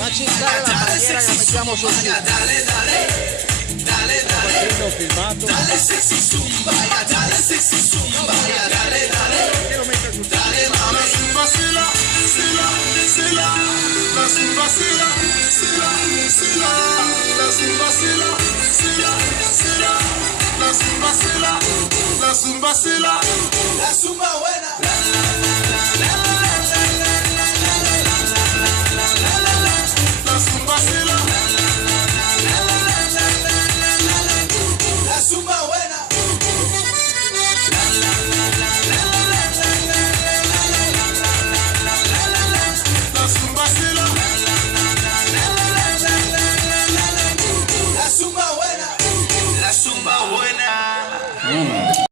A chingare la bandiera che mettiamo sul sito. Dale, sexy zumba, dale sexy zumba, dale, dale mami. Vacila, sila, sila, la zumba sila, sila, sila, la zumba sila, sila, sila, la zumba sila, la zumba sila, la zumba buena.